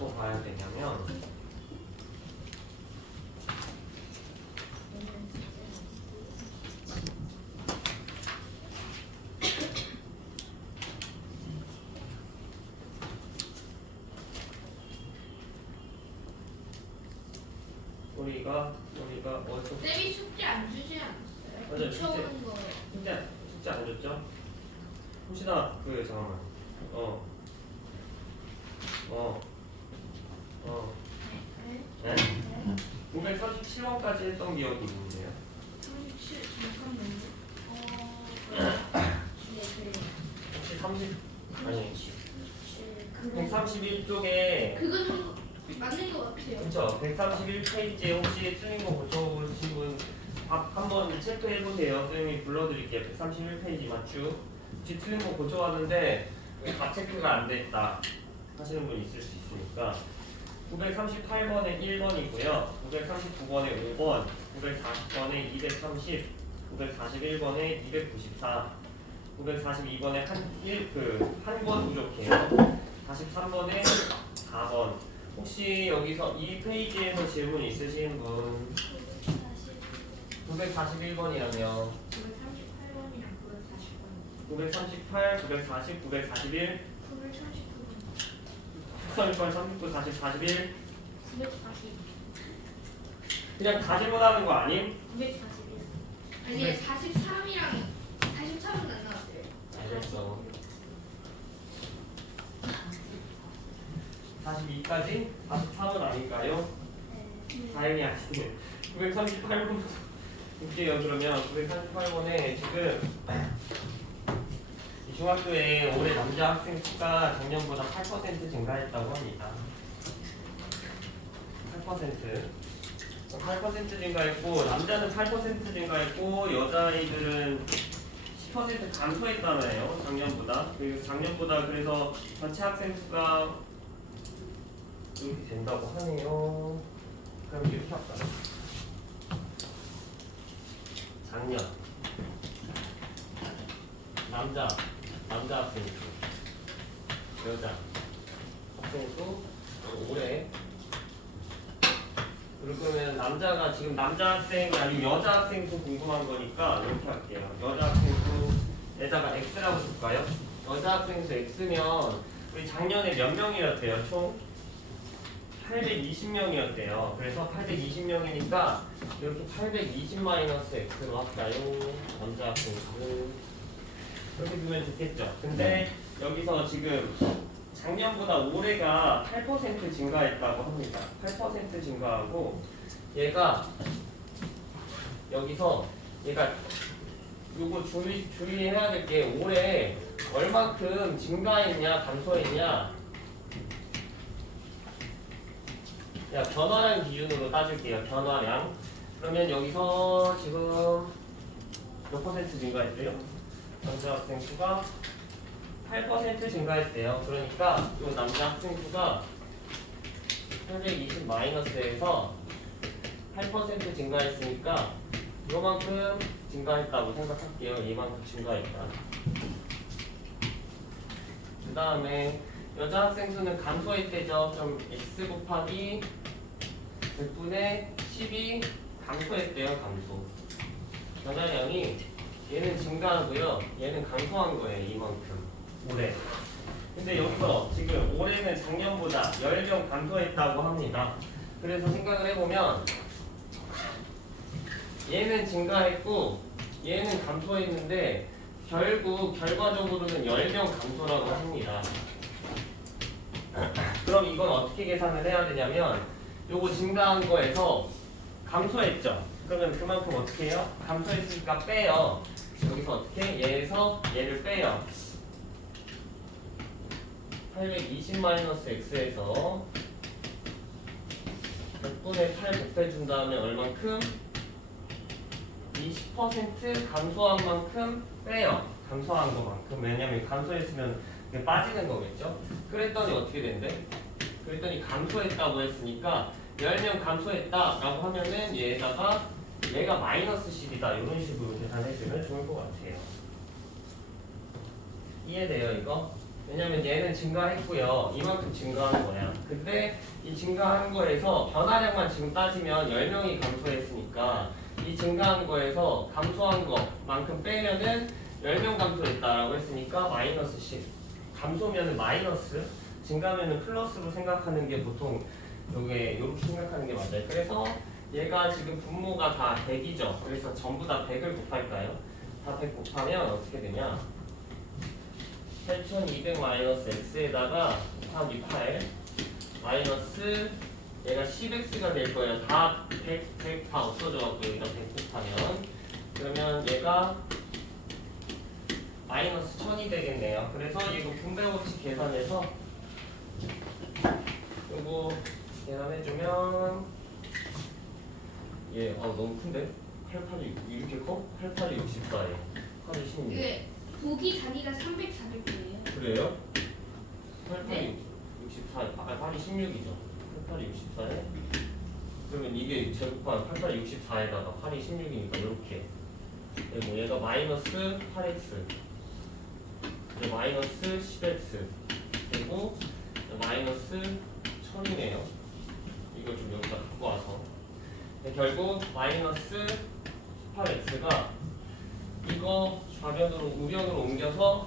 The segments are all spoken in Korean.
또 봐야 되냐면 우리가 어디서 쌤이 숙제 안 주지 않았어요? 맞아요, 붙여오는 거예요. 숙제 안 줬죠? 혹시나 잠깐만 네? 네? 537번까지 했던 기억이 있는데요. 37 잠깐만요. 혹시 30 아니 137 131쪽에 그거는 맞는 것 같아요. 그렇죠. 131페이지에 혹시 틀린 거 고쳐보신 분 한번 체크해보세요. 선생님이 불러드릴게요. 131페이지 맞추. 혹시 틀린 거 고쳐왔는데 왜 다 체크가 안 됐다 하시는 분 있을 수 있으니까 938번에 1번이고요. 939번에 5번, 940번에 230, 941번에 294, 942번에 한 번 부족해요. 43번에 4번. 혹시 여기서 이 페이지에서 질문 있으신 분 941번이라며 938번이랑 940번. 938, 940, 941 939번. 938, 39, 40, 41 940. 그냥 다 질문하는 거 아님? 941. 아니 43이랑 43은 안 나왔어요. 알겠어. 42까지? 43은 아닐까요? 다행히 아니네. 938번 볼게요. 그러면 938번에 지금 이 중학교에 올해 남자 학생 수가 작년보다 8% 증가했다고 합니다. 8% 증가했고 남자는 8% 증가했고 여자아이들은 10% 감소했다네요. 작년보다. 그래서 작년보다 그래서 전체 학생 수가 이렇게 된다고 하네요. 그럼 이렇게 할까요? 작년 남자 학생 수 여자 학생 수 올해 그러면 남자가 지금 남자 학생이 아니면 여자 학생 수 궁금한 거니까 이렇게 할게요. 여자 학생 수에다가 X라고 줄까요? 여자 학생 수 X면 우리 작년에 몇 명이었대요? 총 820명이었대요. 그래서 820명이니까 이렇게 820-X로 할까요? 남자 학생 수 이렇게 두면 좋겠죠. 근데 여기서 지금 작년보다 올해가 8% 증가했다고 합니다. 8% 증가하고 얘가 여기서 얘가 요거 주의해야 될 게 올해 얼만큼 증가했냐 감소했냐 변화량 기준으로 따질게요. 변화량. 그러면 여기서 지금 몇 퍼센트 증가했대요? 남자 학생 수가 8% 증가했대요. 그러니까 이 남자 학생 수가 820-에서 8% 증가했으니까 요만큼 증가했다고 생각할게요. 이만큼 증가했다. 그 다음에 여자 학생 수는 감소했대죠. 좀 x 곱하기 100분의 10이 감소했대요. 감소. 변화량이 얘는 증가하고요. 얘는 감소한 거예요. 이만큼. 올해. 근데 여기서 지금 올해는 작년보다 10명 감소했다고 합니다. 그래서 생각을 해보면 얘는 증가했고 얘는 감소했는데 결국 결과적으로는 10명 감소라고 합니다. 그럼 이건 어떻게 계산을 해야 되냐면 요거 증가한 거에서 감소했죠. 그러면 그만큼 어떻게 해요? 감소했으니까 빼요. 여기서 어떻게? 얘에서 얘를 빼요. 820-x에서 100분의 8 곱해준 다음에 얼만큼? 20% 감소한 만큼 빼요. 감소한 것만큼. 왜냐면 감소했으면 이게 빠지는 거겠죠? 그랬더니 어떻게 된대? 그랬더니 감소했다고 했으니까 10명 감소했다라고 하면은 얘에다가 얘가 마이너스 10이다. 이런 식으로 계산해주면 좋을 것 같아요. 이해돼요 이거? 왜냐면 얘는 증가했고요. 이만큼 증가한 거야. 근데 이 증가한 거에서 변화량만 지금 따지면 10명이 감소했으니까 이 증가한 거에서 감소한 거만큼 빼면은 10명 감소했다라고 했으니까 마이너스 10. 감소면은 마이너스, 증가면은 플러스로 생각하는 게 보통 요게 요렇게 생각하는 게 맞아요. 그래서 얘가 지금 분모가 다 100이죠. 그래서 전부 다 100을 곱할까요? 다 100 곱하면 어떻게 되냐? 8200 마이너스 x에다가 곱하기 8 마이너스 얘가 10x가 될 거예요. 다 100 다 없어져갖고 여기다 100 곱하면 그러면 얘가 마이너스 1000이 되겠네요. 그래서 이거 분배법칙 계산해서 요거 계산해주면 얘 너무 큰데? 88이 이렇게 커? 88이 64에 8이 16. 이게 보기 단위가 300, 400이에요. 그래요? 88이 네. 64, 8이 16이죠. 88이 64에 그러면 이게 제곱한 88이 64에다가 8이 16이니까 이렇게 그리고 얘가 마이너스 8x 그리고 마이너스 10x 그리고 마이너스 1000이네요. 이걸 좀 여기다 갖고 와서 결국 마이너스 18x가 이거 좌변으로 우변으로 옮겨서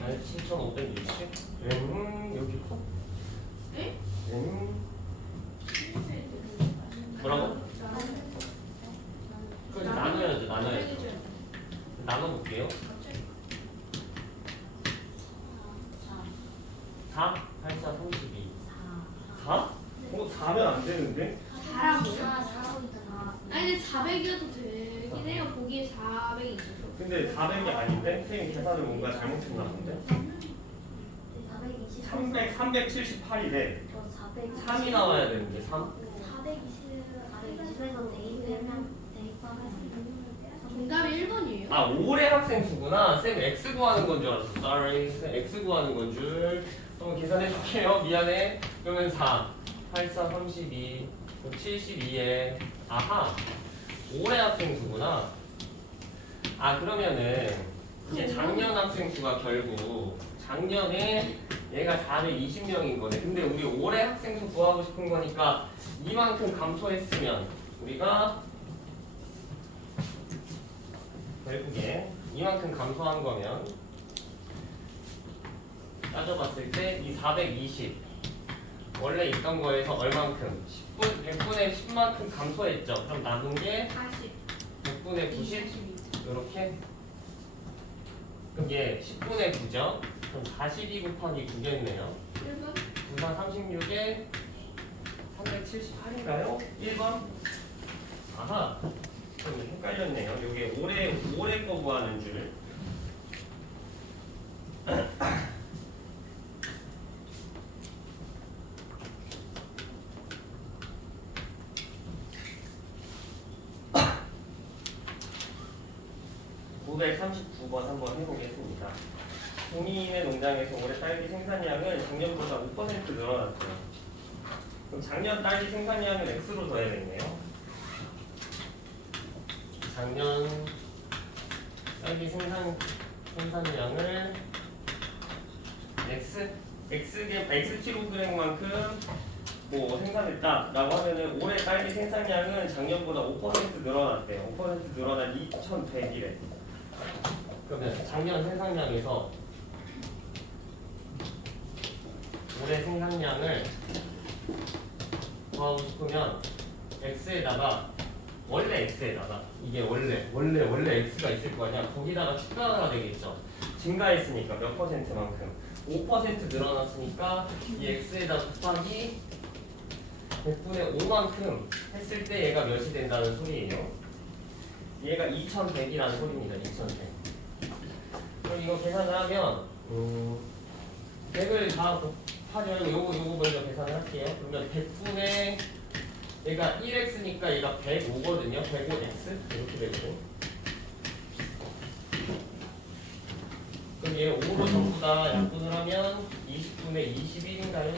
7560 이렇게 커? 네? 뭐라고? 그래서 나눠야죠. 나눠볼게요. 4? 8, 4, 32 4? 4면 안 되는데? 4라고요? 아니 근데 400이어도 되긴 해요. 보기에 400이 있어서. 근데 400이 아닌데? 선생님 계산을 뭔가 잘못했나 본데? 378이래 3이 나와야 되는데 3? 정답이 1번이에요. 아 올해 학생 수구나. 쌤 X 구하는 건 줄 알았어. Sorry. 쌤 X 구하는 건 줄. 한번 계산해 볼게요. 미안해. 그러면 4 8, 4, 32 72에 아하 올해 학생 수구나. 아 그러면은 이제 작년 학생 수가 결국 작년에 얘가 420명인 거네. 근데 우리 올해 학생 수 구하고 싶은 거니까 이만큼 감소했으면 우리가 결국에 이만큼 감소한 거면 따져봤을 때 이 420 원래 있던 거에서 얼만큼 100분의 10만큼 감소했죠. 그럼 남은 게 40. 100분의 90 이렇게. 그럼 얘 10분의 9죠. 그럼 42 곱하기 9겠네요. 1번? 9사 36에 378인가요? 1번? 아하. 좀 헷갈렸네요. 요게 올해 거 구하는 줄. (939번) 한번 해보겠습니다. 동의인의 농장에서 올해 딸기 생산량은 작년보다 5% 늘어났고요. 그럼 작년 딸기 생산량은 X로 더해야겠네요. 작년 딸기 생산량을 Xkg만큼 뭐 생산했다라고 하면은 올해 딸기 생산량은 작년보다 5% 늘어났대요. 5% 늘어난 2,100이래. 그러면 작년 생산량에서 올해 생산량을 구하고 싶으면 X에다가 원래 X에다가 이게 원래 X가 있을 거 아니야. 거기다가 추가가 되겠죠. 증가했으니까 몇 %만큼 5% 늘어났으니까 이 X에다 곱하기 100분의 5만큼 했을 때 얘가 몇이 된다는 소리예요. 얘가 2100이라는 소리입니다. 2100. 그럼 이거 계산을 하면 100을 다 곱하면 요거 먼저 계산을 할게요. 그러면 100분의 얘가 1x니까 얘가 105거든요. 105x 이렇게 되거든. 그럼 얘 5로 전부 다 약분을 하면 20분의 21인가요?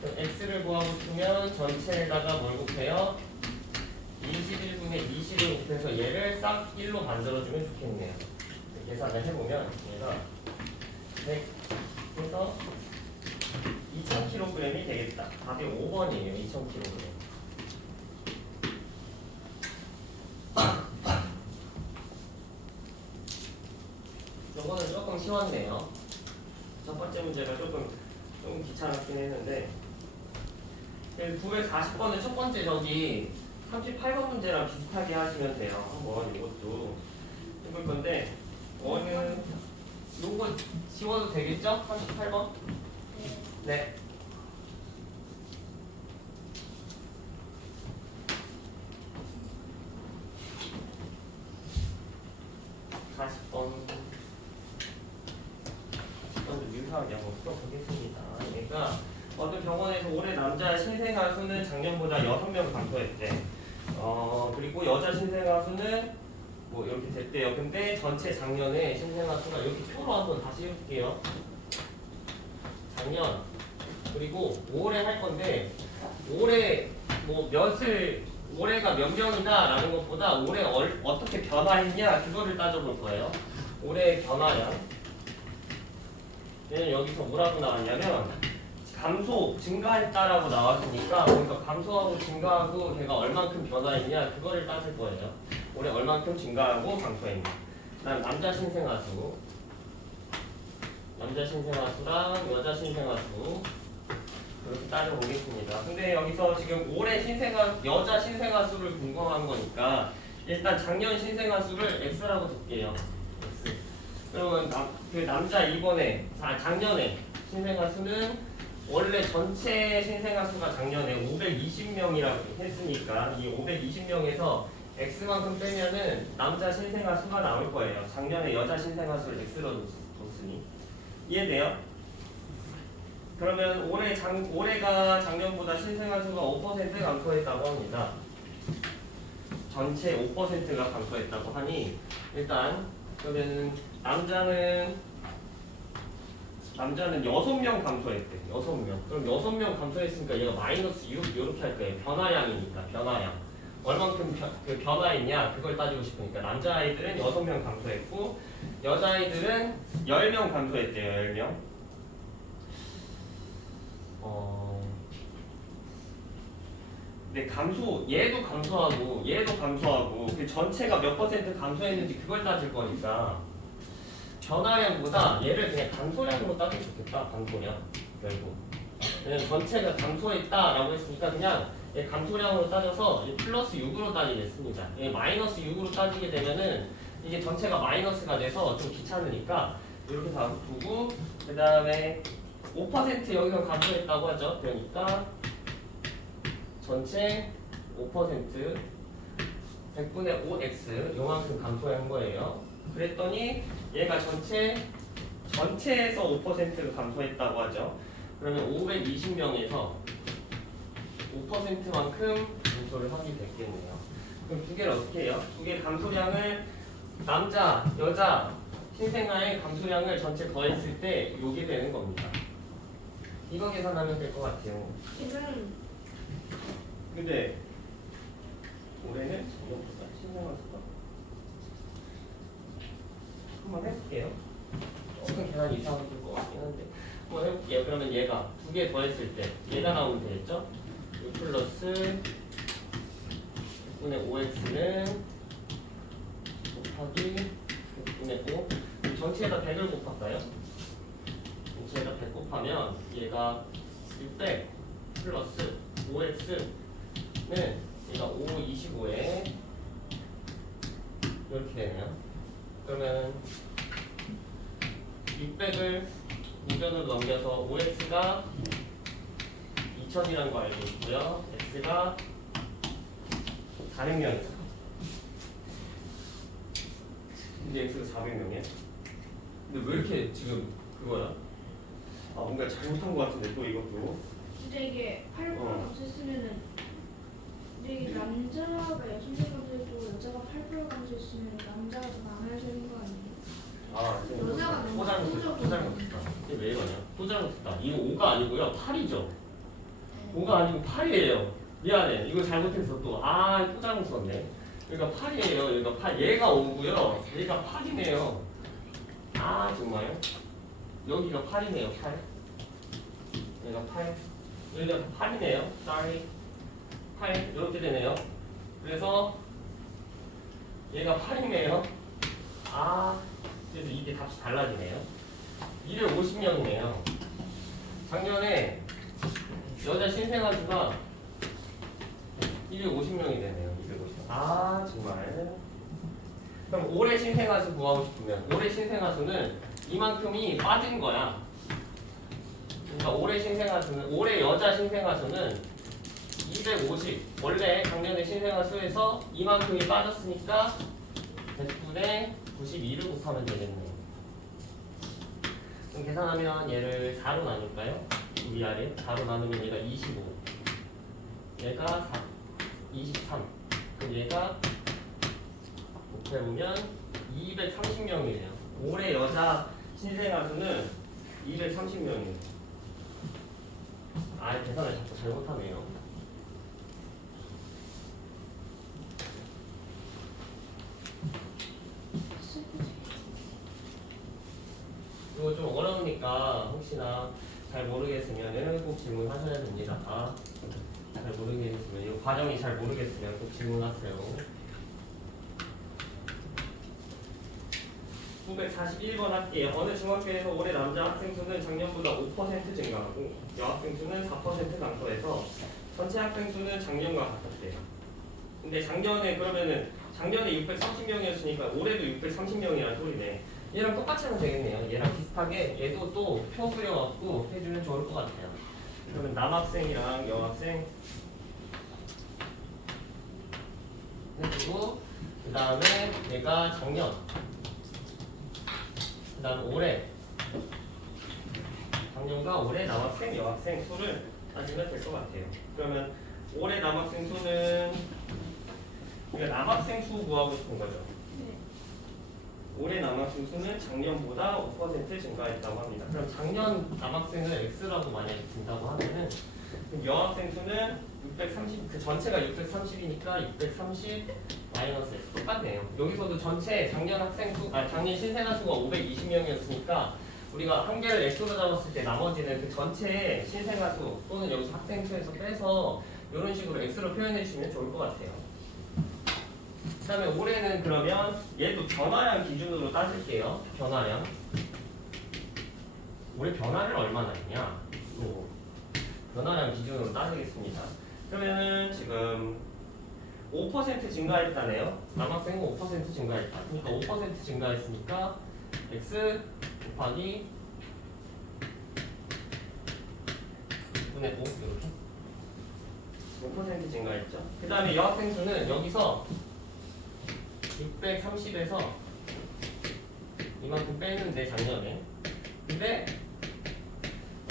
그럼 x를 구하고 싶으면 전체에다가 뭘 곱해요? 21분의 20을 곱해서 얘를 싹 1로 만들어주면 좋겠네요. 계산 계산을 해보면 얘가 100에서 2000kg이 되겠다. 답이 5번이에요. 2000kg. 요거는 조금 쉬웠네요. 첫 번째 문제가 조금 귀찮았긴 했는데 940번은 첫 번째 저기 38번 문제랑 비슷하게 하시면 돼요. 한번 이것도 해볼 건데 어는 요거 지워도 되겠죠? 38번? 네. 유사하게 한번 풀어보겠습니다. 그러니까 어떤 병원에서 올해 남자 신생아 수는 작년보다 6명 감소했대. 그리고 여자 신생아 수는 뭐 이렇게 됐대요. 근데 전체 작년에 신생아 수가 이렇게 표로 한번 다시 해볼게요. 작년 그리고 올해 할 건데 올해 뭐 올해가 몇 명이다라는 것보다 올해 어떻게 변화했냐 그거를 따져볼 거예요. 올해 변화량. 얘는 여기서 뭐라고 나왔냐면 감소, 증가했다라고 나왔으니까 그러니까 감소하고 증가하고 걔가 얼만큼 변화했냐 그거를 따질 거예요. 올해 얼만큼 증가하고 감소했냐. 그다음 남자 신생아 수, 남자 신생아 수랑 여자 신생아 수 그렇게 따져보겠습니다. 근데 여기서 지금 올해 여자 신생아 수를 궁금한 거니까 일단 작년 신생아 수를 X라고 줄게요. X. 그러면 남자 이번에 작년에 신생아 수는 원래 전체 신생아 수가 작년에 520명이라고 했으니까 이 520명에서 X만큼 빼면은 남자 신생아 수가 나올 거예요. 작년에 여자 신생아 수를 X로 뒀으니 이해돼요? 그러면 올해가 작년보다 신생아 수가 5% 감소했다고 합니다. 전체 5%가 감소했다고 하니 일단 그러면 남자는 6명 감소했대. 6명. 그럼 6명 감소했으니까 얘가 마이너스 6 이렇게 할 거예요. 변화량이니까 변화량. 얼만큼 변화했냐 그걸 따지고 싶으니까 남자아이들은 6명 감소했고 여자아이들은 10명 감소했대요. 10명. 근데 얘도 감소하고 그 전체가 몇 퍼센트 감소했는지 그걸 따질 거니까 변화량보다 얘를 그냥 감소량으로 따지면 좋겠다. 감소량 결국 왜냐면 전체가 감소했다라고 했으니까 그냥 얘 감소량으로 따져서 플러스 6으로 따지겠습니다. 얘 마이너스 6으로 따지게 되면은 이게 전체가 마이너스가 돼서 좀 귀찮으니까 이렇게 두고 그 다음에 5% 여기가 감소했다고 하죠. 그러니까 전체 5% 100분의 5x 요만큼 감소한 거예요. 그랬더니 얘가 전체에서 5%를 감소했다고 하죠. 그러면 520명에서 5%만큼 감소를 하게 됐겠네요. 그럼 두 개를 어떻게 해요? 두 개 감소량을 남자, 여자, 신생아의 감소량을 전체 더했을 때 요게 되는 겁니다. 이거 계산하면 될 것 같아요. 근데 올해는 작년보다 신생아 수가 한번 해볼게요. 조금 계산이 이상하게 될 것 같긴 한데 한번 해볼게요. 그러면 얘가 두 개 더했을 때 얘가 나오면 되겠죠? 6 플러스 6분의 5x는 곱하기 6분의 5 전체에다 100을 곱할까요? 전체에다 100 곱하면 얘가 600 플러스 5x는 얘가 5, 25에 이렇게 되네요. 그러면 600을 무변으로 넘겨서 5x가 2000이라는 거 알고 있고요. x가 400명이죠. 근데 x가 400명이야? 근데 왜 이렇게 지금 그거야? 뭔가 잘못한 것 같은데 또 이것도. 근데 이게 8번 감소했으면은 근데 이게 남자가 6명 감소했고 여자가 8% 감소했으면 남자가 더 많아야 되는 거 아니에요? 여자가 또 잘못했다. 이게 왜 이러냐? 또 잘못했다. 이거 5가 아니고요. 8이죠. 5가 아니고 8이에요. 미안해. 이거 잘못했어 또. 또 잘못 썼네. 그러니까 8이에요. 얘가 5고요. 얘가 8이네요. 아 정말 여기가 8이네요. 8. 얘가 8. 여기가 8이네요. sorry. 8 이렇게 되네요. 그래서 얘가 8이네요. 아 그래서 이게 값이 달라지네요. 250명이네요. 작년에 여자 신생아 수가 250명이 되네요. 250명. 아 정말. 그럼 올해 신생아 수 구하고 싶으면 올해 신생아 수는 이만큼이 빠진 거야. 그러니까 올해 여자 신생아 수는 250. 원래 작년에 신생아 수에서 이만큼이 빠졌으니까 100분의 92를 곱하면 되겠네요. 그럼 계산하면 얘를 4로 나눌까요? 위아래 4로 나누면 얘가 25. 얘가 4, 23. 그럼 얘가 곱해보면 230명이래요. 올해 여자 신생아 수는 230명이에요. 아, 계산을 자꾸 잘못하네요. 이거 좀 어려우니까 혹시나 잘 모르겠으면 꼭 질문하셔야 됩니다. 잘 모르겠으면, 이 과정이 잘 모르겠으면 꼭 질문하세요. 941번 할게요. 어느 중학교에서 올해 남자 학생 수는 작년보다 5% 증가하고 여학생 수는 4% 감소해서 전체 학생 수는 작년과 같았대요. 근데 작년에 그러면은 작년에 630명이었으니까 올해도 630명이라는 소리네. 얘랑 똑같이 하면 되겠네요. 얘랑 비슷하게 얘도 또 표 그려갖고 해주면 좋을 것 같아요. 그러면 남학생이랑 여학생 해주고 그 다음에 얘가 작년 그 다음 올해 작년과 올해 남학생 여학생 수를 따지면 될 것 같아요. 그러면 올해 남학생 수는 우리가 남학생 수 구하고 싶은 거죠. 네. 올해 남학생 수는 작년보다 5% 증가했다고 합니다. 그럼 작년 남학생을 X라고 만약에 둔다고 하면은 그럼 여학생 수는 630, 그 전체가 630이니까 630 마이너스 X 똑같네요. 여기서도 전체 작년 학생 수, 작년 신생아 수가 520명이었으니까 우리가 한 개를 X로 잡았을 때 나머지는 그 전체 신생아 수 또는 여기서 학생 수에서 빼서 이런 식으로 X로 표현해 주시면 좋을 것 같아요. 그 다음에 올해는 그러면 얘도 변화량 기준으로 따질게요. 변화량. 올해 변화를 얼마나 했냐? 변화량 기준으로 따지겠습니다. 그러면은 지금 5% 증가했다네요. 남학생은 5% 증가했다. 그러니까 5% 증가했으니까 x 곱하기 2분의 5 이렇게 5% 증가했죠. 그 다음에 여학생 수는 여기서 630에서 이만큼 뺐는데 작년에 근데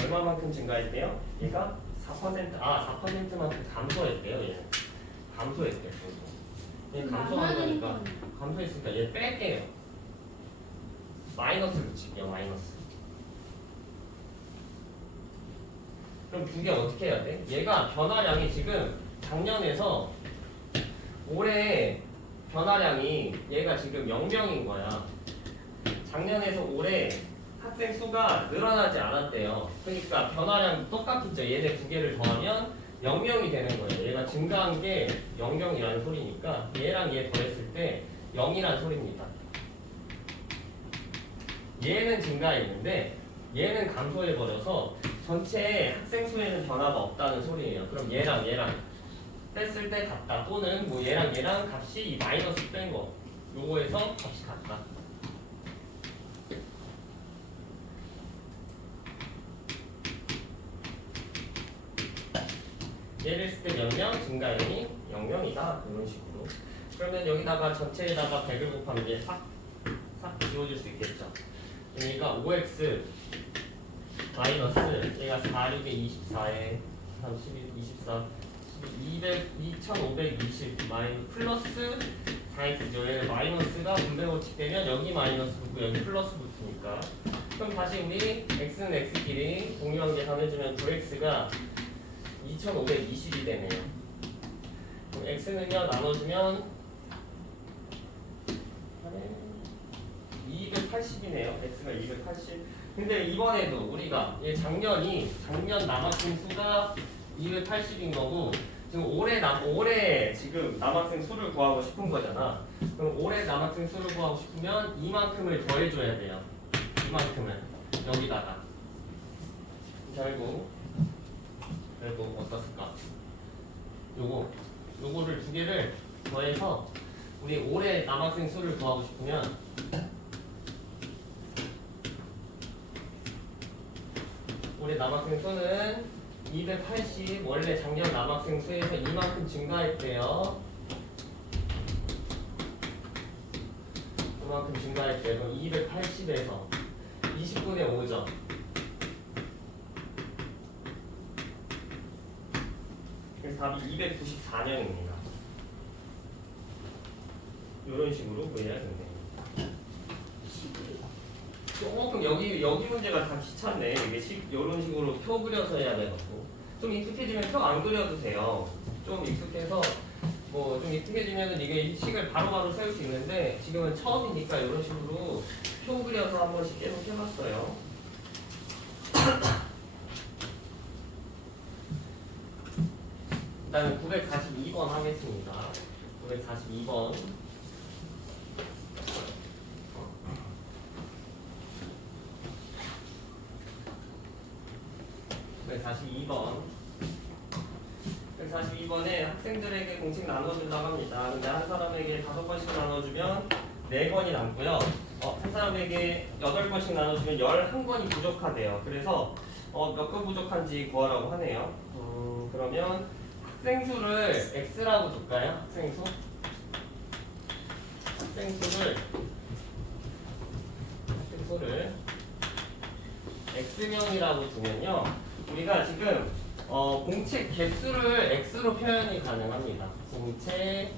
얼마만큼 증가했대요? 얘가 4%만큼 감소했대요. 얘는 감소했대요. 얘 감소한 거니까 감소했으니까 얘 뺄게요. 마이너스 붙일게요. 마이너스. 그럼 두 개 어떻게 해야 돼? 얘가 변화량이 지금 작년에서 올해 변화량이 얘가 지금 0명인 거야. 작년에서 올해 학생 수가 늘어나지 않았대요. 그러니까 변화량 똑같겠죠. 얘네 두 개를 더하면 0명이 되는 거예요. 얘가 증가한 게 0명이라는 소리니까 얘랑 얘 더했을 때 0이라는 소리입니다. 얘는 증가했는데 얘는 감소해버려서 전체 학생 수에는 변화가 없다는 소리예요. 그럼 얘랑 뺐을 때 같다. 또는 뭐 얘랑 값이 이 마이너스 뺀 거 요거에서 값이 같다. 얘를 했을 때 몇 명? 증가율이 0명이다. 이런 식으로. 그러면 여기다가 전체에다가 100을 곱하면 이제 싹 지워줄 수 있겠죠. 그러니까 5x 마이너스 얘가 4, 6에 24에 31, 24 2520 플러스 4x죠. 얘 마이너스가 분배법칙 되면 여기 마이너스 붙고 여기 플러스 붙으니까 그럼 다시 우리 x는 x끼리 공유한 계산해주면 9x가 2520이 되네요. 그럼 x는요 나눠주면 280이네요. x가 280. 근데 이번에도 우리가 작년 남학생 수가 280인 거고 지금 올해 지금 남학생 수를 구하고 싶은 거잖아. 그럼 올해 남학생 수를 구하고 싶으면 이만큼을 더해줘야 돼요. 이만큼을 여기다가 결국 어떻을까? 요거를 두 개를 더해서 우리 올해 남학생 수를 구하고 싶으면 올해 남학생 수는 280 원래 작년 남학생 수에서 이만큼 증가했대요. 그만큼 증가했대요. 그럼 280에서 20분의 5죠. 그래서 답이 294년입니다. 이런 식으로 구해야 되네요. 조금 여기 문제가 다 귀찮네. 이게 이런 식으로 표 그려서 해야 돼갖고 좀 익숙해지면 표 안 그려도 돼요. 좀 익숙해서 좀 익숙해지면은 이게 식을 바로바로 세울 수 있는데 지금은 처음이니까 이런 식으로 표 그려서 한 번씩 계속 해봤어요. 그다음에 942번 하겠습니다. 942번. 42번에 학생들에게 공식 나눠준다고 합니다. 근데 한 사람에게 5번씩 나눠주면 4권이 남고요. 한 사람에게 8권씩 나눠주면 11권이 부족하대요. 그래서 몇 건 부족한지 구하라고 하네요. 그러면 학생수를 x라고 줄까요? 학생수를 x명이라고 두면요. 우리가 지금 공책 개수를 x로 표현이 가능합니다. 공책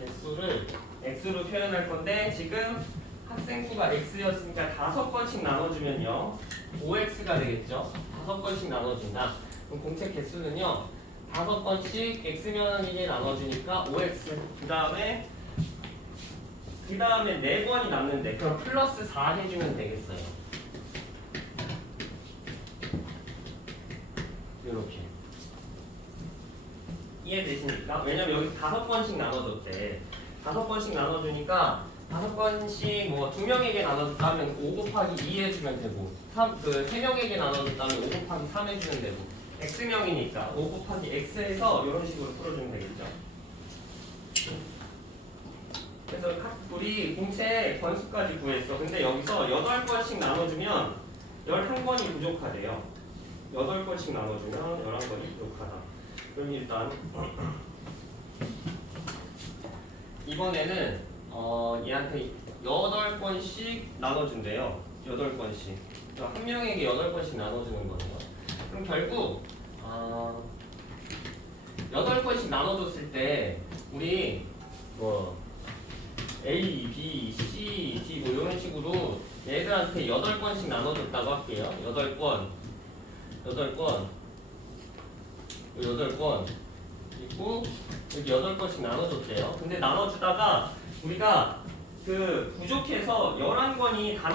개수를 x로 표현할 건데 지금 학생 수가 x였으니까 5번씩 나눠주면요 5x가 되겠죠. 5번씩 나눠준다. 그럼 공책 개수는요 5번씩 x면이게 나눠주니까 5x. 그 다음에 4번이 남는데 그럼 플러스 4 해주면 되겠어요. 이렇게 이해되십니까? 왜냐면 여기 5번씩 나눠줬대. 5번씩 나눠주니까 5번씩 2명에게 나눠줬다면 5 곱하기 2 해주면 되고 3명에게 나눠줬다면 5 곱하기 3 해주면 되고 x명이니까 5 곱하기 x에서 이런 식으로 풀어주면 되겠죠. 그래서 우리 공책 번수까지 구했어. 근데 여기서 8번씩 나눠주면 11번이 부족하대요. 8번씩 나눠주면 11번이 부족하다. 그럼 일단 이번에는 얘한테 8번씩 나눠준대요. 8번씩. 그러니까 한 명에게 8번씩 나눠주는 거네요. 그럼 결국 8번씩 나눠줬을 때 우리 A, B, C, D 이런 식으로 얘들한테 8번씩 나눠줬다고 할게요. 8번 있고 여기 8번씩 나눠줬대요. 근데 나눠주다가 우리가 부족해서 11권이 다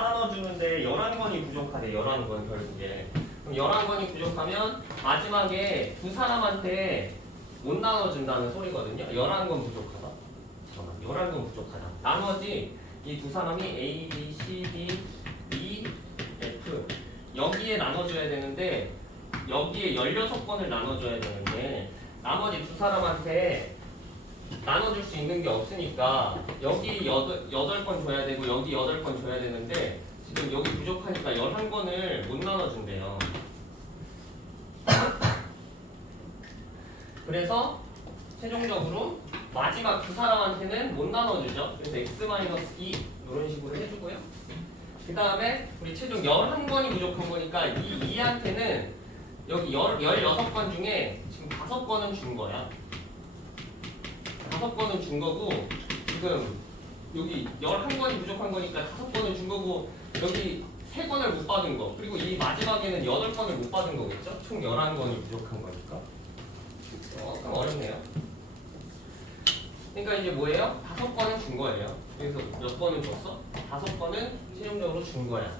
나눠주는데 11권이 부족하대. 11권 결국에. 그럼 11권이 부족하면 마지막에 두 사람한테 못 나눠준다는 소리거든요. 11권 부족하다. 11권 부족하다. 나머지 이 두 사람이 A, B, C, D, E, F 여기에 나눠줘야 되는데 여기에 16권을 나눠줘야 되는데 나머지 두 사람한테 나눠줄 수 있는 게 없으니까 여기 8권 줘야 되고 여기 8권 줘야 되는데 지금 여기 부족하니까 11권을 못 나눠준대요. 그래서 최종적으로 마지막 두 사람한테는 못 나눠주죠. 그래서 x-2 이런 식으로 해주고요. 그 다음에 우리 최종 11권이 부족한 거니까 이 2한테는 여기 16권 중에 지금 5권은 준 거야. 5권은 준 거고 지금 여기 11권이 부족한 거니까 5권을 준 거고 여기 3권을 못 받은 거 그리고 이 마지막에는 8권을 못 받은 거겠죠? 총 11권이 부족한 거니까 좀 어렵네요. 그러니까 이제 뭐예요? 5권은 준 거예요. 그래서 몇 번을 줬어? 5번은 최종적으로 준 거야.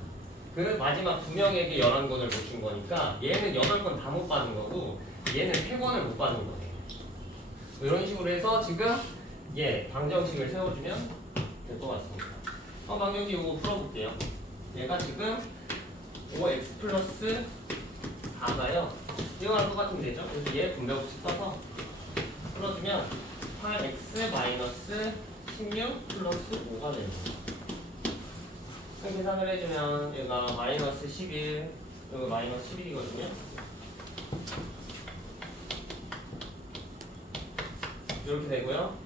그 마지막 2명에게 11권을 못 준 거니까 얘는 8권 다 못 받은 거고 얘는 3권을 못 받는 거네. 이런 식으로 해서 지금 방정식을 세워주면 될 것 같습니다. 방정식 이거 풀어볼게요. 얘가 지금 5x 플러스 4가요. 이거랑 똑같으면 되죠? 그래서 얘 분배법칙 써서 풀어주면 8x 마이너스 16 플러스 5가 되는 거예요. 계산을 해주면 얘가 마이너스 11, 여기 마이너스 11이거든요. 이렇게 되고요.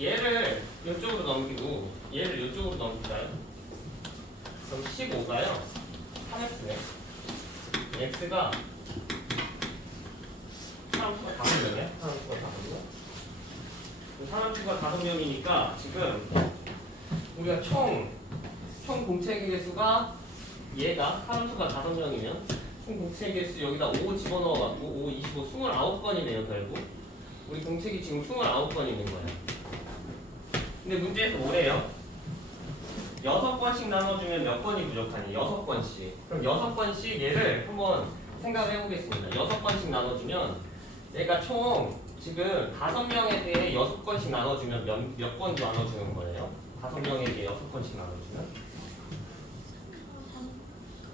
얘를 이쪽으로 넘기고 얘를 이쪽으로 넘길까요? 그럼 15가요. 3x네. x가 사람 수가 5명이야? 사람 수가 5명? 사람 수가 5명이니까 지금 우리가 총 공체 개수가 얘가 사람 수가 5명이면 총 공체 개수 여기다 5 집어넣어갖고 5, 25, 29건이네요 결국. 우리 공책이 지금 29건 있는 거예요. 근데 문제에서 뭐래요? 6번씩 나눠주면 몇 번이 부족하니? 6번씩. 그럼 6번씩 얘를 한번 생각을 해보겠습니다. 6번씩 나눠주면 얘가 총 지금 5명에 대해 6건씩 나눠주면 몇 번 나눠주는 거예요? 5명에 대해 6건씩 나눠주면?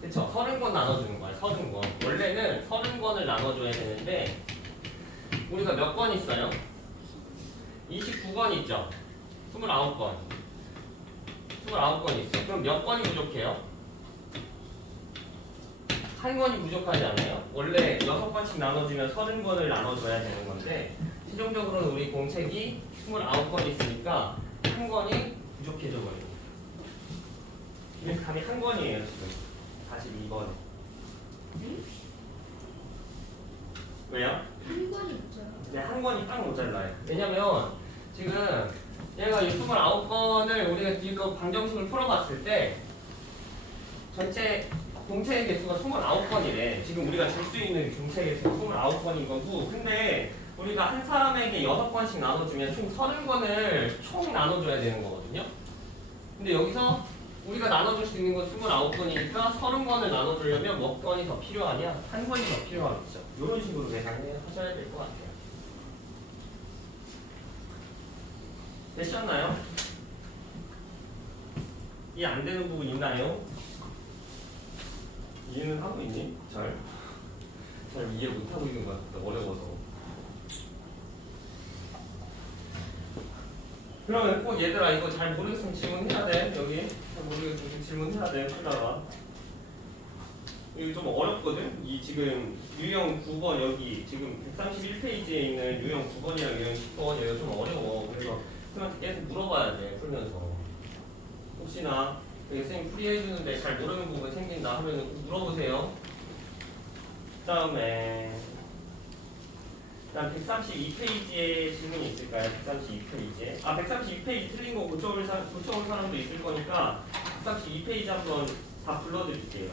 그쵸? 30권 나눠주는 거예요. 30권. 원래는 30권을 나눠줘야 되는데 우리가 몇 권 있어요? 29권 있죠? 29권. 29권 있어. 그럼 몇 권이 부족해요? 한 권이 부족하지 않아요? 원래 6번씩 나눠주면 30권을 나눠줘야 되는 건데 최종적으로는 우리 공책이 29권 있으니까 한 권이 부족해져 버려요. 그래서 답이 한 권이에요 지금. 42번. 왜요? 한 권이 없어요. 네, 한 권이 딱 모자라요. 왜냐면 지금 얘가 이 29건을 우리가 이거 방정식을 풀어봤을 때 전체 공체의 개수가 29건이래. 지금 우리가 줄 수 있는 공체의 개수가 29건인 거고 근데 우리가 한 사람에게 6건씩 나눠주면 총 30건을 총 나눠줘야 되는 거거든요. 근데 여기서 우리가 나눠줄 수 있는 건 29건이니까 30건을 나눠주려면 몇 건이 더 필요하냐? 한 건이 더 필요하겠죠. 이런 식으로 계산을 하셔야 될 것 같아요. 되셨나요? 이해 안 되는 부분 있나요? 이해는 하고 있니? 잘 이해 못 하고 있는 것 같아. 어려워서. 그러면 꼭 얘들아 이거 잘 모르겠으면 질문해야 돼. 여기 잘 모르겠으면 질문해야 돼. 풀다가 이거 좀 어렵거든. 이 지금 유형 9번 여기 지금 131페이지에 있는 유형 9번이랑 유형 10번 얘가 좀 어려워. 그래서 선생님한테 계속 물어봐야 돼. 풀면서 혹시나 여기 선생님 풀이해주는데 잘 모르는 부분 생긴다 하면 물어보세요. 그다음 132페이지에 질문이 있을까요? 132페이지에 132페이지 틀린 거 고쳐올 사람도 있을 거니까 132페이지 한번 다 불러드릴게요.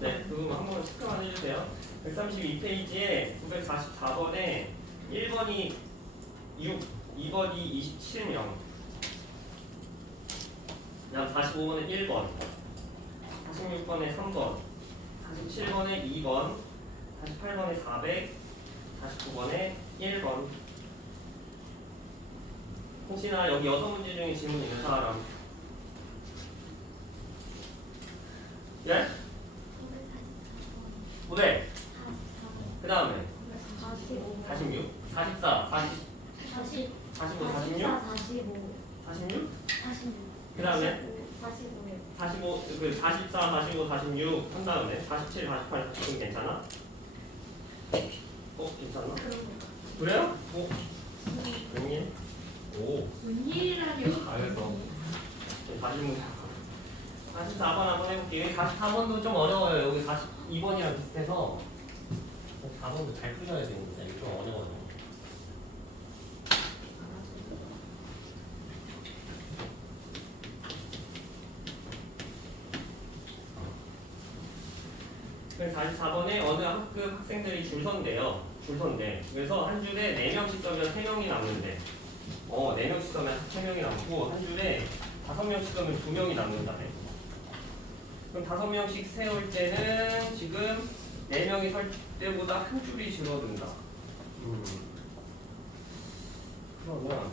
네, 그거 한번 체크만 해주세요. 132페이지에 944번에 1번이 6, 2번이 27명, 그다음 45번에 1번, 46번에 3번, 47번에 2번, 48번에 400, 49번에 1번. 혹시나 여기 6문제 중에 질문 있는 사람? 예? 네. 그 다음에 46, 44, 40, 45, 46? 46? 그 다음에 45, 44, 45, 46 한 다음에 47, 48, 49 괜찮아? 괜찮아? 그래요? 웬일? 오. 웬일이라뇨? 알겠어. 44번 한번 해볼게요. 44번도 좀 어려워요. 여기 42번이랑 비슷해서 4번도 잘 푸셔야 됩니다. 이거 좀 어려워요. 그래서 44번에 어느 학급 학생들이 줄선대요. 줄선대. 그래서 한 줄에 4명씩 써면 3명이 남는데 4명씩 서면 3명이 남고 한 줄에 5명씩 서면 2명이 남는다네. 그럼 5명씩 세울 때는 지금 4명이 설 때보다 한 줄이 줄어든다. 그러면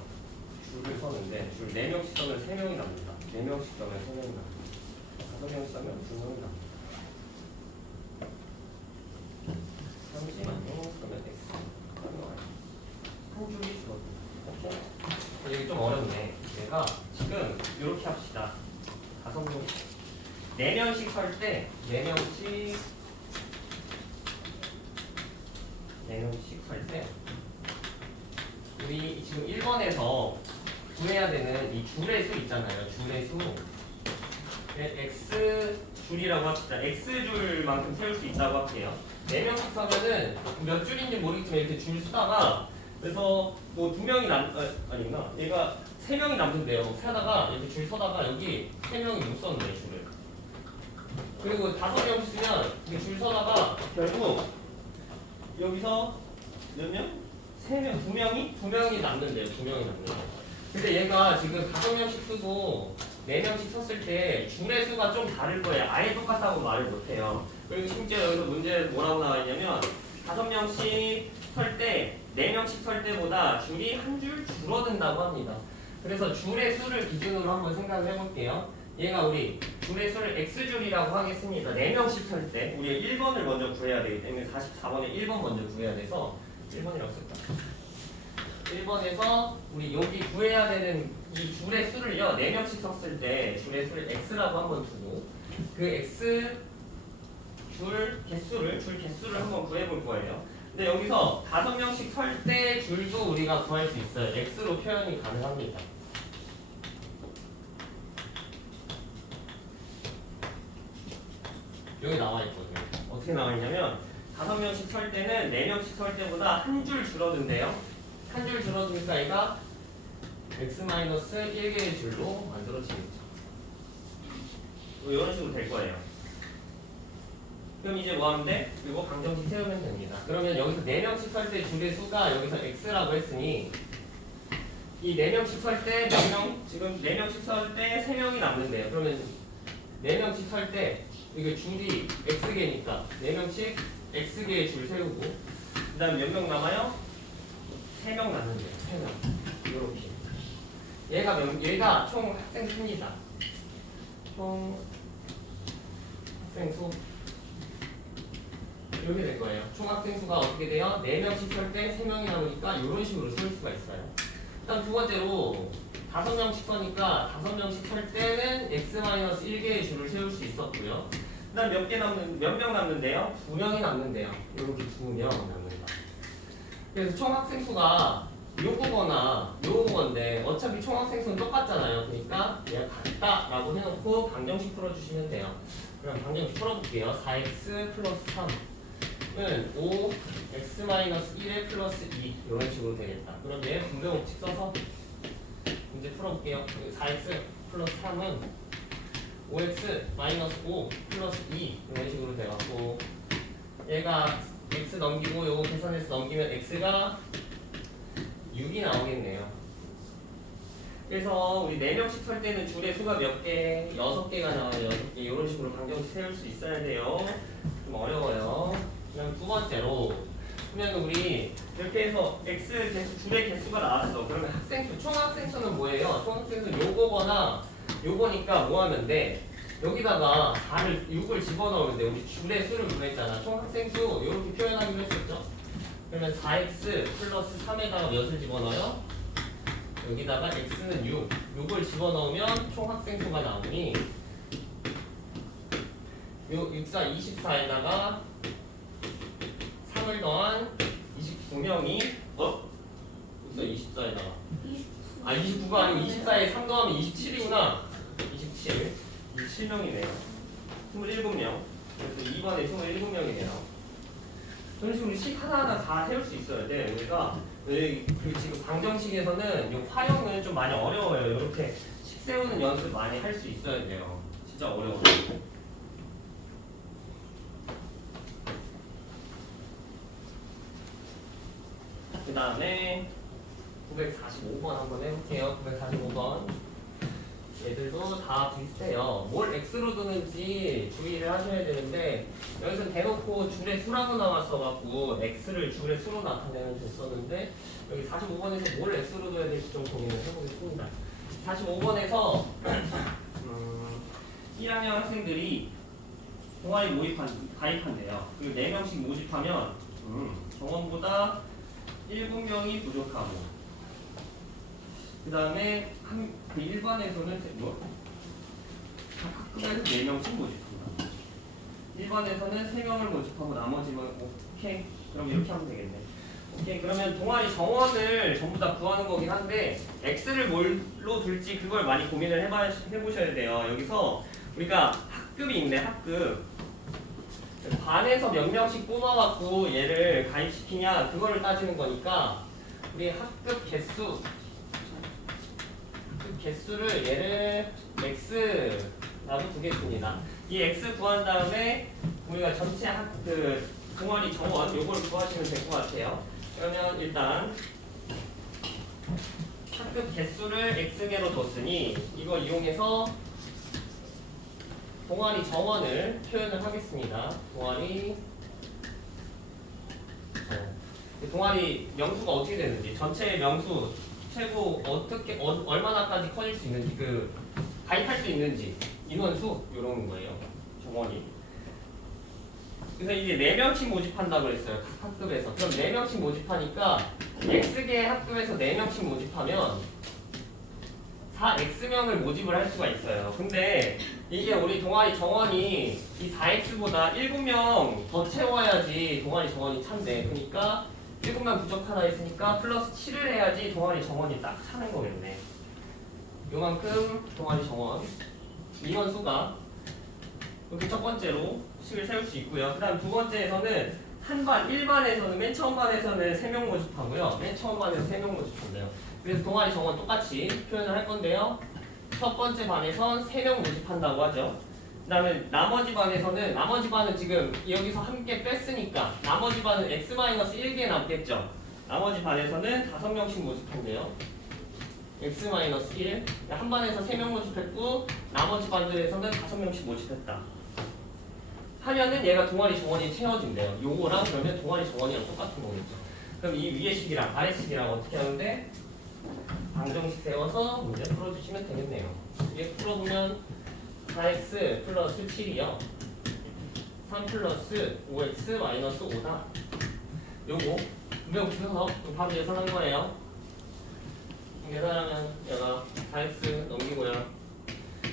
줄을 서는데 줄 4명씩 서면 3명이 남는다. 4명씩 서면 3명이 남는다. 5명씩 서면 2명이 남는다. 잠시만요. 그러면 X. 한 줄이 줄어든다. 오케이? 여기 좀 어렵네. 얘가 지금 이렇게 합시다. 5명씩 4명씩 설 때 4명씩 설 때 우리 지금 1번에서 구해야 되는 이 줄의 수 있잖아요. 줄의 수. X 줄이라고 합시다. X 줄만큼 세울 수 있다고 할게요. 4명씩 서면은 몇 줄인지 모르겠지만 이렇게 줄 쓰다가 그래서 뭐 2명이 아니구나. 얘가 3명이 남는데요. 세다가 이렇게 줄 서다가 여기 3명이 못 썼네 줄을. 그리고 5명 쓰면 이렇게 줄 서다가 결국 여기서 몇 명? 3명, 2명이 남는데요. 2명이 남는데요. 근데 얘가 지금 5명씩 쓰고 4명씩 썼을 때 줄의 수가 좀 다를 거예요. 아예 똑같다고 말을 못해요. 그리고 심지어 여기서 문제 뭐라고 나와 있냐면 5명씩 설 때 4명씩 설 때보다 줄이 한 줄 줄어든다고 합니다. 그래서 줄의 수를 기준으로 한번 생각을 해볼게요. 얘가 우리 줄의 수를 X줄이라고 하겠습니다. 4명씩 설 때 우리 1번을 먼저 구해야 되기 때문에 44번에 1번 먼저 구해야 돼서 1번이라고 쓸까? 1번에서 우리 여기 구해야 되는 이 줄의 수를요 4명씩 썼을 때 줄의 수를 X라고 한번 두고 그 X 줄 개수를 한번 구해볼 거예요. 근데 여기서 5명씩 설 때 줄도 우리가 구할 수 있어요. X로 표현이 가능합니다. 여기 나와 있거든요. 어떻게 나와 있냐면 5명씩 설 때는 4명씩 설 때보다 한 줄 줄어든대요. 한 줄 줄어드니까 얘가 x-1개의 줄로 만들어지겠죠. 이런 식으로 될 거예요. 그럼 이제 뭐 하면 돼? 그리고 방정식 세우면 됩니다. 그러면 여기서 4명씩 설 때 줄의 수가 여기서 x라고 했으니 이 4명씩 설 때 몇 명? 지금 4명씩 설 때 3명이 남는데요. 그러면 4명씩 설 때 이게 줄이 x개니까 4명씩 x개의 줄 세우고 그 다음 몇 명 남아요? 3명 남는데요. 3명. 요렇게. 얘가 총 학생 수입니다. 총 학생 수 이렇게 될 거예요. 총 학생 수가 어떻게 돼요? 4명씩 설 때 3명이 남으니까 이런 식으로 쓸 수가 있어요. 일단 두 번째로 5명씩 서니까 5명씩 설 때는 x-1개의 줄을 세울 수 있었고요. 그 다음 몇 명 남는데요? 2명이 남는데요. 이렇게 2명 남는다. 그래서 총 학생 수가 요거건데 어차피 총 학생 수는 똑같잖아요. 그러니까 얘가 같다라고 해놓고 방정식 풀어주시면 돼요. 그럼 방정식 풀어볼게요. 4x 플러스 3은 5x-1에 플러스 2 이런 식으로 되겠다. 그럼 얘 분배법칙 써서 문제 풀어볼게요. 4x 플러스 3은 5x-5 플러스 2 이런 식으로 돼갖고 얘가 x 넘기고 요거 계산해서 넘기면 x가 6이 나오겠네요. 그래서 우리 4명씩 설 때는 줄의 수가 몇 개? 6개가 나와요. 6개. 이런 식으로 방정식 세울 수 있어야 돼요. 좀 어려워요. 그다음 두 번째로 그러면 우리 이렇게 해서 x 개수, 줄의 개수가 나왔어. 그러면 학생수, 총 학생수는 뭐예요? 총 학생수는 요거거나 요거니까 뭐 하면 돼? 여기다가 6을 집어넣으면 돼. 우리 줄의 수를 구했잖아. 총 학생수 이렇게 표현하기로 했었죠. 그러면 4x 플러스 3에다가 몇을 집어넣어요? 여기다가 x는 6을 집어넣으면 총 학생수가 나오니 64, 24에다가 3을 더한 29명이 24에다가 29가 아니고 24에 3 더하면 27이구나. 27명이네요. 27명. 그래서 2번에 27명이네요. 그런 식으로 식 하나하나 다 세울 수 있어야 돼. 우리가 그리고 지금 방정식에서는 이 활용은 좀 많이 어려워요. 이렇게 식 세우는 연습 많이 할 수 있어야 돼요. 진짜 어려워요. 그 다음에 945번 한번 해볼게요. 945번. 얘들도 다 비슷해요. 뭘 x로 두는지 주의를 하셔야 되는데 여기서 대놓고 줄의 수라고 나왔어갖고 x를 줄의 수로 나타내면 됐었는데 여기 45번에서 뭘 x로 둬야 될지 좀 고민을 해보겠습니다. 45번에서 1학년 학생들이 동아리 가입한대요. 그리고 4명씩 모집하면 정원보다 7명이 부족하고 그 다음에 그 일반에서는 학급에서 4명씩 모집한다. 일반에서는 3명을 모집하고 나머지는 오케이. 그럼 이렇게 하면 되겠네. 오케이. 그러면 동아리 정원을 전부 다 구하는 거긴 한데 x를 뭘로 둘지 그걸 많이 고민을 해보셔야 돼요. 여기서 우리가 학급이 있네. 학급. 반에서 몇 명씩 뽑아갖고 얘를 가입시키냐 그거를 따지는 거니까 우리 학급 개수를 얘를 x라고 두겠습니다. 이 x 구한 다음에 우리가 전체 그 동아리 정원 요걸 구하시면 될 것 같아요. 그러면 일단 학급 개수를 x개로 뒀으니 이거 이용해서 동아리 정원을 표현을 하겠습니다. 동아리 명수가 어떻게 되는지 전체 명수 최고 어떻게 얼마나까지 커질 수 있는지 그 가입할 수 있는지 인원수 이런 거예요. 정원이. 그래서 이제 4명씩 모집한다고 그랬어요. 각 학급에서. 그럼 4명씩 모집하니까 X개 학급에서 4명씩 모집하면 4X명을 모집을 할 수가 있어요. 근데 이게 우리 동아리 정원이 이 4X보다 7명 더 채워야지 동아리 정원이 찬대. 그러니까 7명 부족하다 했으니까 플러스 7을 해야지 동아리 정원이 딱 차는 거겠네. 요만큼 동아리 정원 인원수가 이렇게 첫 번째로 식을 세울 수 있고요. 그 다음 두 번째에서는 일반에서는 맨 처음 반에서는 3명 모집하고요. 맨 처음 반에서 3명 모집한대요. 그래서 동아리 정원 똑같이 표현을 할 건데요. 첫 번째 반에선 3명 모집한다고 하죠. 그 다음에 나머지 반은 지금 여기서 함께 뺐으니까 나머지 반은 x-1개 남겠죠. 나머지 반에서는 5명씩 모집한대요. x-1 한 반에서 3명 모집했고 나머지 반들에서는 5명씩 모집했다 하면은 얘가 동아리 정원이 채워진대요. 요거랑 그러면 동아리 정원이랑 똑같은 거겠죠. 그럼 이 위에 식이랑 아래 식이랑 어떻게 하는데 방정식 세워서 문제 풀어주시면 되겠네요. 이게 풀어보면 4x 플러스 7이요. 3 플러스 5x 마이너스 5다. 요거 분명 붙여서 바로 계산한 거예요. 계산하면 얘가 4x 넘기고요.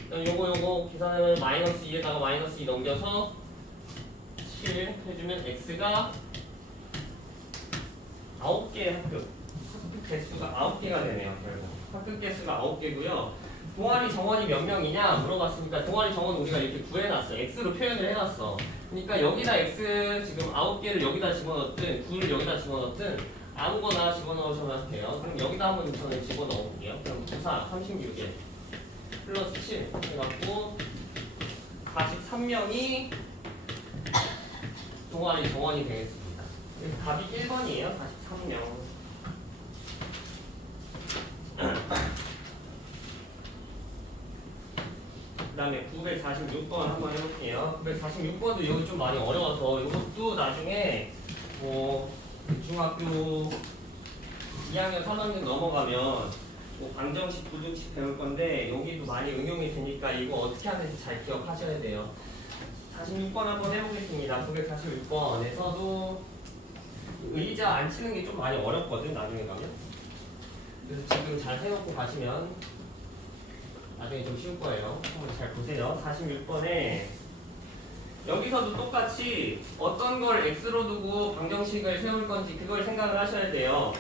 그럼 요거 계산하면 마이너스 2에다가 마이너스 2 넘겨서 7 해주면 x가 9개의 학급 개수가 9개가 되네요. 결국 학급 개수가 9개고요. 동아리 정원이 몇 명이냐 물어봤으니까 동아리 정원 우리가 이렇게 구해놨어. x로 표현을 해놨어. 그러니까 여기다 x 지금 9개를 여기다 집어넣든 9를 여기다 집어넣든 아무거나 집어넣으셔도 돼요. 그럼 여기다 한번 저는 집어넣어볼게요. 그럼 94, 36에 플러스 7 해갖고 43명이 동아리 정원이 되겠습니다. 그래서 답이 1번이에요. 43명. 그 다음에 946번 한번 해볼게요. 946번도 여기 좀 많이 어려워서 이것도 나중에 뭐 중학교 2학년, 3학년 넘어가면 뭐 방정식, 부등식 배울 건데 여기도 많이 응용이 되니까 이거 어떻게 하는지 잘 기억하셔야 돼요. 46번 한번 해보겠습니다. 946번에서도 의자 앉히는 게 좀 많이 어렵거든 나중에 가면. 그래서 지금 잘 해놓고 가시면 나중에 좀 쉬울 거예요. 한번 잘 보세요. 46번에 여기서도 똑같이 어떤 걸 x로 두고 방정식을 세울 건지 그걸 생각을 하셔야 돼요.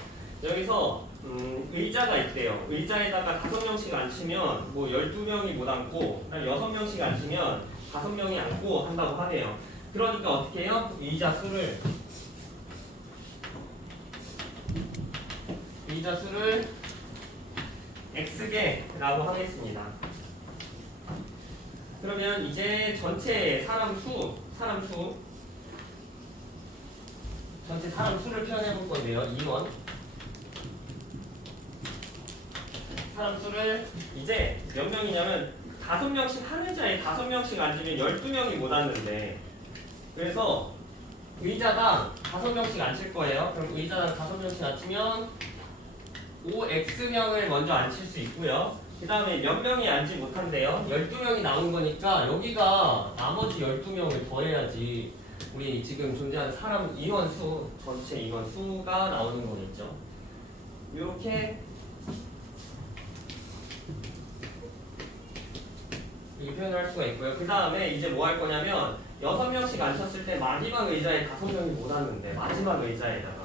여기서 의자가 있대요. 의자에다가 5명씩 앉히면 뭐 12명이 못 앉고 6명씩 앉히면 5명이 앉고 한다고 하네요. 그러니까 어떻게 해요? 의자 수를 x개라고 하겠습니다. 그러면 이제 전체 사람 수를 표현해 볼 건데요. 2번 사람 수를 이제 몇 명이냐면 5명씩 한 의자에 5명씩 앉으면 12명이 못 앉는데, 그래서 의자당 5명씩 앉힐 거예요. 그럼 의자당 5명씩 앉히면 5x명을 먼저 앉힐 수 있고요. 그 다음에 몇 명이 앉지 못한대요. 12명이 나오는 거니까 여기가 나머지 12명을 더해야지 우리 지금 존재하는 사람 인원수, 전체 인원수가 나오는 거겠죠. 이렇게 표현을 할 수가 있고요. 그 다음에 이제 뭐 할 거냐면 6명씩 앉혔을 때 마지막 의자에 5명이 못 앉는데, 마지막 의자에다가.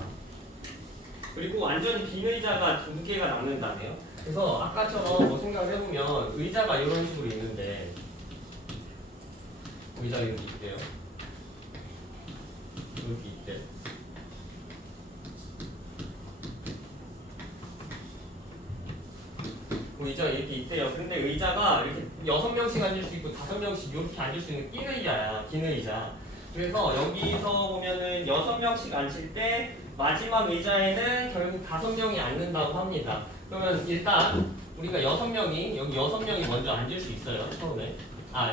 그리고 완전히 빈 의자가 2개가 남는다네요. 그래서 아까처럼 뭐 생각을 해보면 의자가 이런 식으로 있는데, 의자가 이렇게 있대요. 이렇게 있대. 의자가 이렇게 있대요. 근데 의자가 이렇게 6명씩 앉을 수 있고 5명씩 이렇게 앉을 수 있는 낀 의자야. 긴 의자. 그래서 여기서 보면은 6명씩 앉힐 때 마지막 의자에는 결국 5명이 앉는다고 합니다. 그러면 일단 우리가 6명이 여기 6명이 먼저 앉을 수 있어요. 처음에.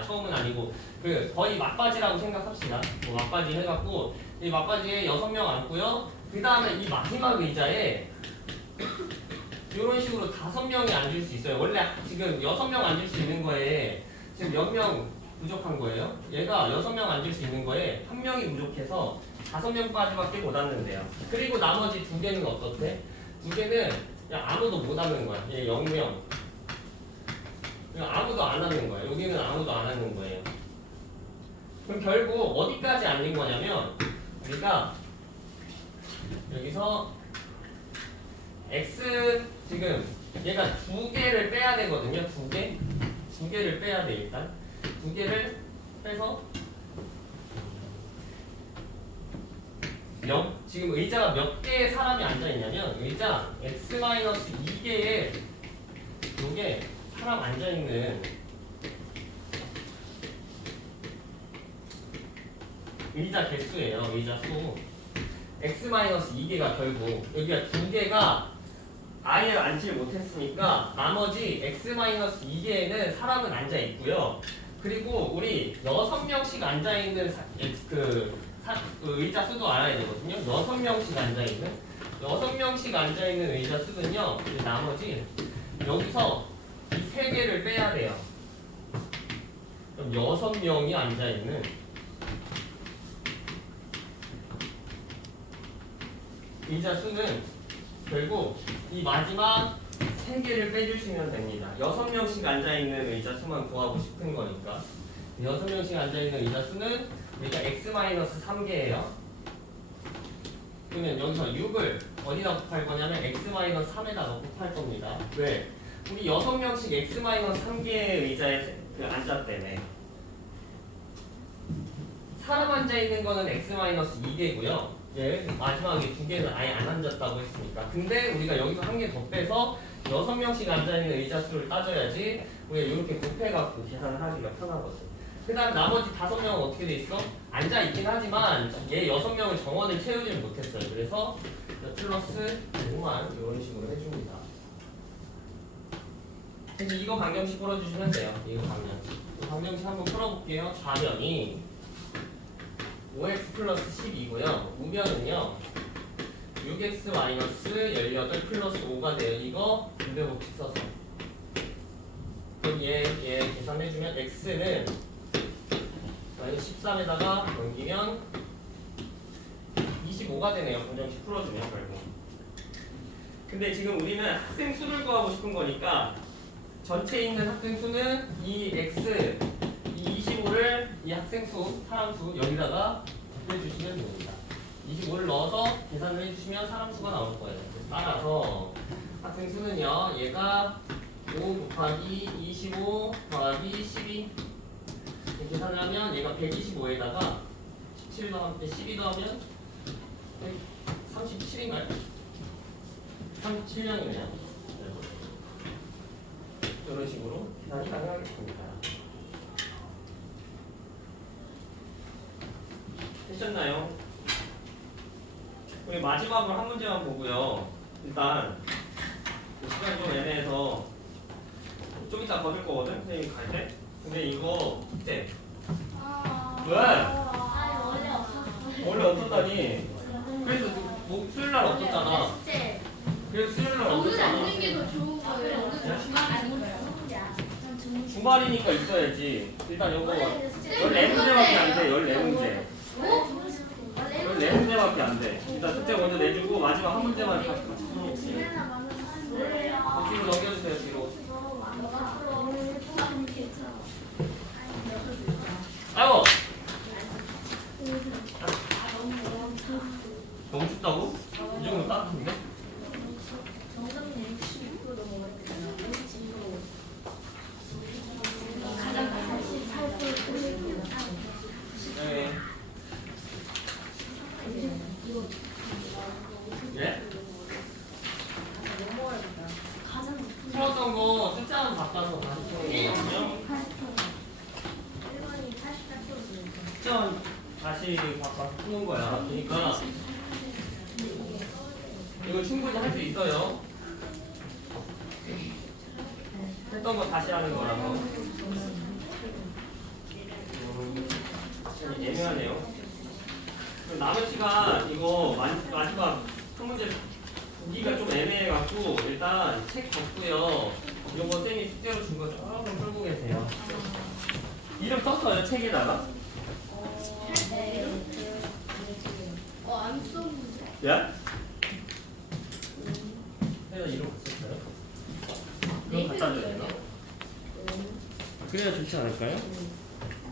처음은 아니고 그 거의 막바지라고 생각합시다. 뭐 막바지 해갖고 이 막바지에 6명 앉고요. 그 다음에 이 마지막 의자에 이런 식으로 5명이 앉을 수 있어요. 원래 지금 6명 앉을 수 있는 거에 지금 몇 명 부족한 거예요? 얘가 6명 앉을 수 있는 거에 1명이 부족해서 5명까지밖에 못 앉는데요. 그리고 나머지 2개는 어떻대? 2개는 그냥 아무도 못 앉는 거야. 얘 0명. 그냥 아무도 안 앉는 거야. 여기는 아무도 안 앉는 거예요. 그럼 결국 어디까지 앉는 거냐면 우리가 여기서 x 지금 얘가 2개를 빼야 되거든요. 2개를 빼야 돼. 일단 2개를 빼서 지금 의자가 몇 개의 사람이 앉아 있냐면 의자 x-2개에 요게 사람 앉아 있는 의자 개수예요. 의자 수 x-2개가 결국 여기가 2개가 아예 앉지 못했으니까 나머지 x-2개에는 사람은 앉아 있고요. 그리고 우리 6명씩 앉아 있는 의자 수도 알아야 되거든요. 6명씩 앉아 있는 의자 수는요. 나머지 여기서 이 3개를 빼야 돼요. 그럼 6명이 앉아 있는 의자 수는 결국 이 마지막 3개를 빼주시면 됩니다. 6명씩 앉아있는 의자 수만 구하고 싶은 거니까 6명씩 앉아있는 의자 수는 우리가 x-3개예요. 그러면 여기서 6을 어디다 곱할 거냐면 x-3에다 곱할 겁니다. 왜? 우리 6명씩 x-3개의 의자에 앉았다며. 사람 앉아있는 거는 x-2개고요. 마지막에 2개는 아예 안 앉았다고 했으니까. 근데 우리가 여기서 1개 더 빼서 6명씩 앉아있는 의자 수를 따져야지 우리가 이렇게 곱해갖고 계산을 하기가 편하거든. 그 다음 나머지 5명은 어떻게 돼 있어? 앉아있긴 하지만 얘 6명을 정원을 채우지는 못했어요. 그래서 플러스 5만 이런 식으로 해줍니다. 그래서 이거 방정식 풀어주시면 돼요. 이거 방정식 한번 풀어볼게요. 좌변이 5x 플러스 10이고요. 우변은요 6x 마이너스 18 플러스 5가 돼요. 이거 분배 법칙 써서. 그럼 얘 계산해주면 x는 13에다가 넘기면 25가 되네요. 방정식 풀어주면 결국. 근데 지금 우리는 학생 수를 구하고 싶은 거니까 전체에 있는 학생 수는 이 x 이 25를 이 학생 수, 사람 수 여기다가 곱해주시면 됩니다. 25를 넣어서 계산을 해주시면 사람 수가 나올 거예요. 따라서 학생 수는요, 얘가 5 곱하기 25 더하기 12 계산을 하면 얘가 125에다가 17 더하면 12 더하면 37인가요? 37명이네요. 이런 식으로 계산이 가능하겠습니다. 되셨나요? 우리 마지막으로 한 문제만 보고요. 일단 시간이 좀 애매해서 좀 이따 거둘 거거든 선생님 갈 때. 근데 이거 숙제. 왜? 아니 원래 없었어. 원래 없었다니. 그래서 뭐 수요일 날 없었잖아. 숙제. 그래서 수요일 날 오늘 없었잖아. 앉는 게 더 좋은 거예요. 오늘 중간 아닌가요? 주말이니까 있어야지. 일단 요거 원래 숙제. 14문제밖에 안 돼. 14문제. 어? 14문제밖에 안 돼. 일단 숙제 먼저 내주고 마지막 한 문제만 같이 풀어놓지. 뒤로 넘겨주세요. 뒤로. 아이고. 너무 춥다고? 이 정도 따뜻한데? 네. 예? 풀었던 거 숫자 한번 바꿔서 다시 푸는 거거든요. 숫자 다시 바꿔서 푸는 거야. 그러니까 이거 충분히 할 수 있어요. 했던 거 다시 하는 거라서. 애매하네요. 그럼 남은 시간 이거 마지막 한 문제 보기가 좀 애매해갖고 일단 책 접고요. 요거 쌤이 숙제로 준 거 조금 풀고 계세요. 이름 썼어요 책에다가? 안 썼는데. 예? 내가 이름 썼어요? 그럼 갖다 줘야 되나? 그래야 좋지 않을까요?